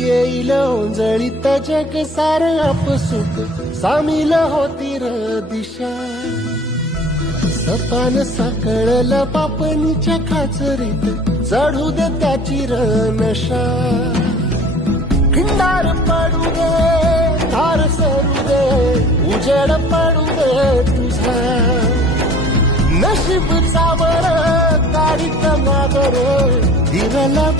येईल ओंजळीत जग सार आपसुक सामील होती र दिशा सपान साकळलं पापणीच्या खाचरीत चढू दे त्याची र नशा खिंडार पडू दे धार सरू दे उजेड पडू दे तुझा नशीब चावर गाडीत मागर धीरला